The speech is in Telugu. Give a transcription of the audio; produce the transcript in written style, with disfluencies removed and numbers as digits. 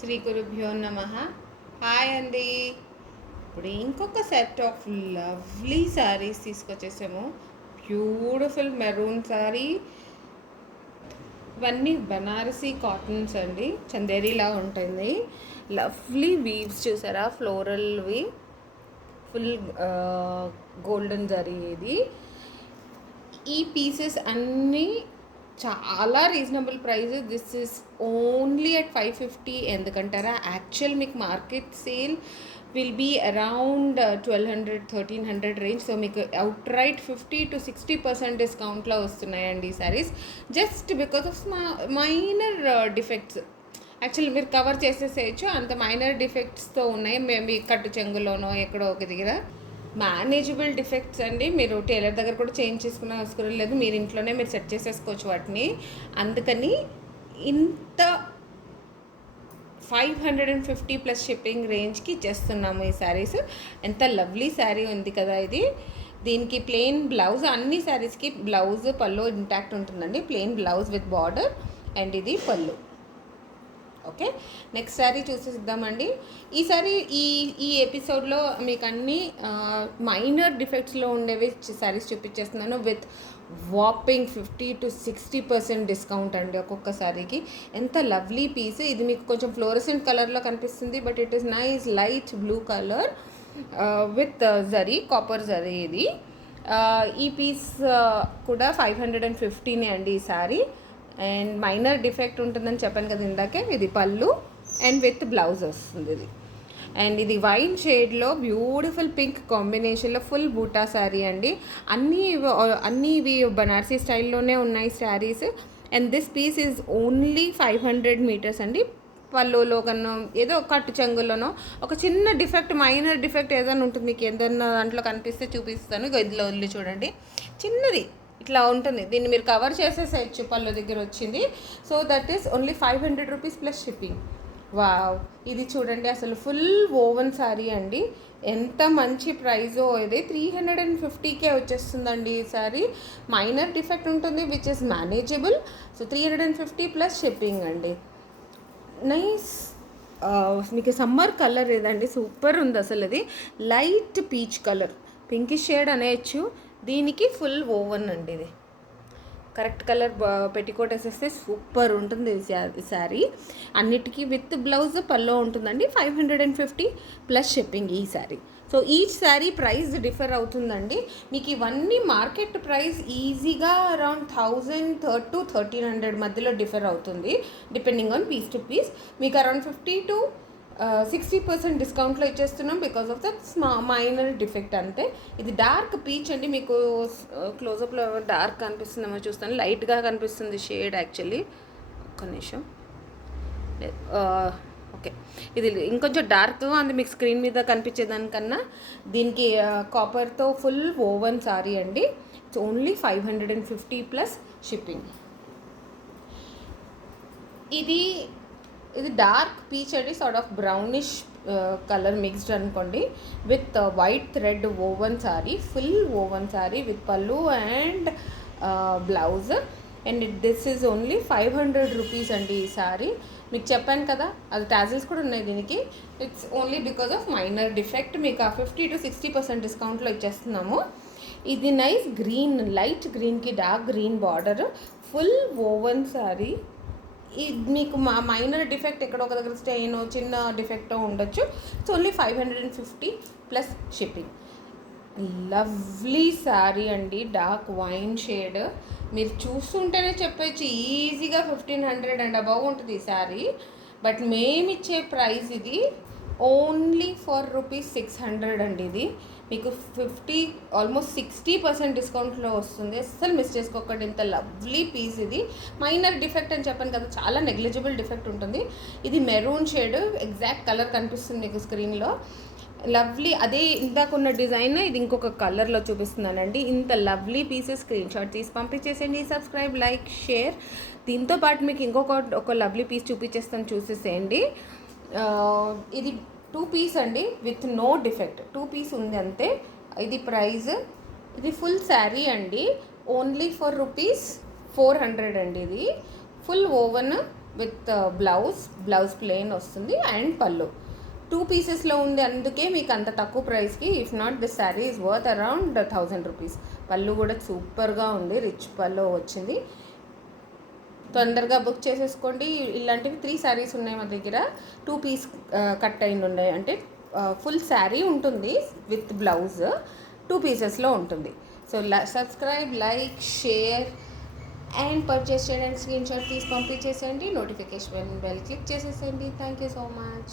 శ్రీ గురుభ్యో నమ. హాయ్ అండి. ఇప్పుడు ఇంకొక సెట్ ఆఫ్ లవ్లీ శారీస్ తీసుకొచ్చేసాము. Beautiful maroon sari. ఇవన్నీ బనారసీ కాటన్స్ అండి, చందేరీలా ఉంటుంది. లవ్లీ వీవ్స్ చూసారా, ఫ్లోరల్వి, ఫుల్ గోల్డెన్ జరీ. ఈ పీసెస్ అన్నీ చాలా reasonable price. This is only at 550. ఎందుకంటారా, యాక్చువల్ మీకు market sale will be around 1200-1300 range. So మీకు అవుట్ రైట్ 50-60% డిస్కౌంట్లో వస్తున్నాయండి ఈ saris, just because of minor defects. Actually మీరు కవర్ చేసేసేయచ్చు, అంత మైనర్ డిఫెక్ట్స్తో ఉన్నాయి. మేబీ కట్టు చెంగులోనో ఎక్కడో ఒక దగ్గర మేనేజబుల్ డిఫెక్ట్స్ అండి. మీరు టైలర్ దగ్గర కూడా చేంజ్ చేసుకునే అవసరం లేదు, మీరు ఇంట్లోనే మీరు సెట్ చేసేసుకోవచ్చు వాటిని. అందుకని ఇంత 550 ప్లస్ షిప్పింగ్ రేంజ్కి చేస్తున్నాము ఈ శారీస్. ఎంత లవ్లీ శారీ ఉంది కదా ఇది. దీనికి ప్లెయిన్ బ్లౌజ్, అన్ని శారీస్కి బ్లౌజ్ పళ్ళు ఇంటాక్ట్ ఉంటుందండి. Plain blouse with border, and ఇది పళ్ళు. ఓకే, నెక్స్ట్ శారీ చూసేద్దామండి. ఈ శారీ ఈ ఎపిసోడ్లో మీకు అన్ని మైనర్ డిఫెక్ట్స్లో ఉండేవి శారీస్ చూపించేస్తున్నాను విత్ వాపింగ్ 50-60% డిస్కౌంట్ అండి ఒక్కొక్క శారీకి. ఎంత లవ్లీ పీస్ ఇది. మీకు కొంచెం ఫ్లోరసెంట్ కలర్లో కనిపిస్తుంది, but it is nice light blue colour with zari, copper zari ఇది. ఈ పీస్ కూడా 550 అండి ఈ శారీ. అండ్ మైనర్ డిఫెక్ట్ ఉంటుందని చెప్పాను కదా ఇందాకే. ఇది పళ్ళు అండ్ విత్ బ్లౌజ్ వస్తుంది ఇది. అండ్ ఇది వైన్ షేడ్లో బ్యూటిఫుల్ పింక్ కాంబినేషన్లో ఫుల్ బూటా శారీ అండి. అన్నీ ఇవి బనారసీ స్టైల్లోనే ఉన్నాయి saris. And this piece is only 500 meters అండి. పళ్ళులో కన్నా ఏదో కట్టు చెంగులోనో ఒక చిన్న డిఫెక్ట్, మైనర్ డిఫెక్ట్ ఏదైనా ఉంటుంది. మీకు ఏదైనా దాంట్లో కనిపిస్తే చూపిస్తాను. గదిలో వదిలి చూడండి, చిన్నది ఇట్లా ఉంటుంది. దీన్ని మీరు కవర్ చేసేసేయచ్చు, పళ్ళు దగ్గర వచ్చింది. So that is only 500 rupees plus shipping. Wow, ఇది చూడండి అసలు ఫుల్ ఓవెన్ శారీ అండి. ఎంత మంచి ప్రైజో ఇది. 350కే వచ్చేస్తుందండి ఈ శారీ. మైనర్ డిఫెక్ట్ ఉంటుంది which is manageable. So 350 plus shipping అండి. నైస్. మీకు సమ్మర్ కలర్ ఏదండి, సూపర్ ఉంది అసలు. ఇది light peach colour, pinkish shade అనేయచ్చు. దీనికి ఫుల్ ఓవెన్ అండి. ఇది కరెక్ట్ కలర్ పెట్టికోట్ వేసేస్తే సూపర్ ఉంటుంది ఈ శారీ. అన్నిటికీ విత్ బ్లౌజ్ పల్లో ఉంటుందండి. 550 ప్లస్ షిప్పింగ్ ఈ sari. So each sari price differ అవుతుందండి. మీకు ఇవన్నీ మార్కెట్ ప్రైస్ ఈజీగా అరౌండ్ 1000 to 1300 మధ్యలో డిఫర్ అవుతుంది, depending on piece to piece. మీకు అరౌండ్ 50-60% డిస్కౌంట్లో ఇచ్చేస్తున్నాం because of the minor defect అంతే. ఇది డార్క్ పీచ్ అండి. మీకు క్లోజప్లో డార్క్ కనిపిస్తుందేమో చూస్తాను, లైట్గా కనిపిస్తుంది షేడ్ యాక్చువల్లీ. ఒక్క నిమిషం. ఓకే, ఇది ఇంకొంచెం డార్క్గా ఉంది మీకు స్క్రీన్ మీద కనిపించేదానికన్నా. దీనికి కాపర్తో ఫుల్ ఓవెన్ సారీ అండి. It's only 550 plus shipping. ఇది డార్క్ పీచ్ అండి, sort of brownish colour mixed అనుకోండి, with white thread woven sari, full woven sari with pallu and blouse. And this is only 500 rupees అండి ఈ సారీ. మీకు చెప్పాను కదా, అది టాజిల్స్ కూడా ఉన్నాయి దీనికి. It's only because of minor defect. మీకు ఆ 50-60% డిస్కౌంట్లో ఇచ్చేస్తున్నాము. ఇది నైస్ గ్రీన్, లైట్ గ్రీన్కి dark green border, full woven sari. ఇది మీకు మైనర్ డిఫెక్ట్ ఎక్కడో ఒక దగ్గర స్టెయిన్ చిన్న డిఫెక్ట్ ఉండొచ్చు. It's only 550 plus shipping. Lovely sari అండి, డార్క్ వైన్ షేడ్. మీరు చూస్తుంటేనే చెప్పచ్చు ఈజీగా 1500 అండ్ అబవ్ ఉంటుంది ఈ శారీ. బట్ మేమిచ్చే ప్రైస్ ఇది ఓన్లీ ఫర్ ₹600 అండి. ఇది మీకు 50-60% డిస్కౌంట్లో వస్తుంది. అస్సలు మిస్ చేసుకోకండి. ఇంత లవ్లీ పీస్ ఇది. మైనర్ డిఫెక్ట్ అని చెప్పాను కదా, చాలా నెగ్లిజిబుల్ డిఫెక్ట్ ఉంటుంది. ఇది మెరూన్ షేడ్, ఎగ్జాక్ట్ కలర్ కనిపిస్తుంది మీకు స్క్రీన్లో. లవ్లీ, అదే ఇందాకున్న డిజైన్ ఇది ఇంకొక కలర్లో చూపిస్తున్నానండి. ఇంత లవ్లీ పీసెస్ స్క్రీన్ షాట్ తీసి పంపించేసేయండి. Subscribe, like, share. దీంతో పాటు మీకు ఒక లవ్లీ పీస్ చూపించేస్తాను, చూసేసేయండి. ఇది 2 పీస్ అండి విత్ నో డిఫెక్ట్. 2 పీస్ ఉంది అంతే. ఇది ప్రైస్. ఇది ఫుల్ శారీ అండి, ఓన్లీ ఫర్ ₹400 అండి. ఇది full woven with blouse plain వస్తుంది అండ్ పళ్ళు 2 పీసెస్లో ఉంది, అందుకే మీకు అంత తక్కువ ప్రైస్కి. If not this sari is worth around 1000 rupees. Pallu కూడా సూపర్గా ఉంది, రిచ్ పళ్ళు వచ్చింది. తొందరగా బుక్ చేసేసుకోండి. ఇలాంటివి 3 శారీస్ ఉన్నాయి మా దగ్గర. 2 పీస్ కట్ అయిన ఉన్నాయి, అంటే ఫుల్ శారీ ఉంటుంది విత్ బ్లౌజ్ 2 పీసెస్లో ఉంటుంది. So subscribe, like, share and purchase చేయడానికి స్క్రీన్ షాట్ తీసి పంపించేసేయండి. నోటిఫికేషన్ బెల్ క్లిక్ చేసేసేయండి. Thank you so much.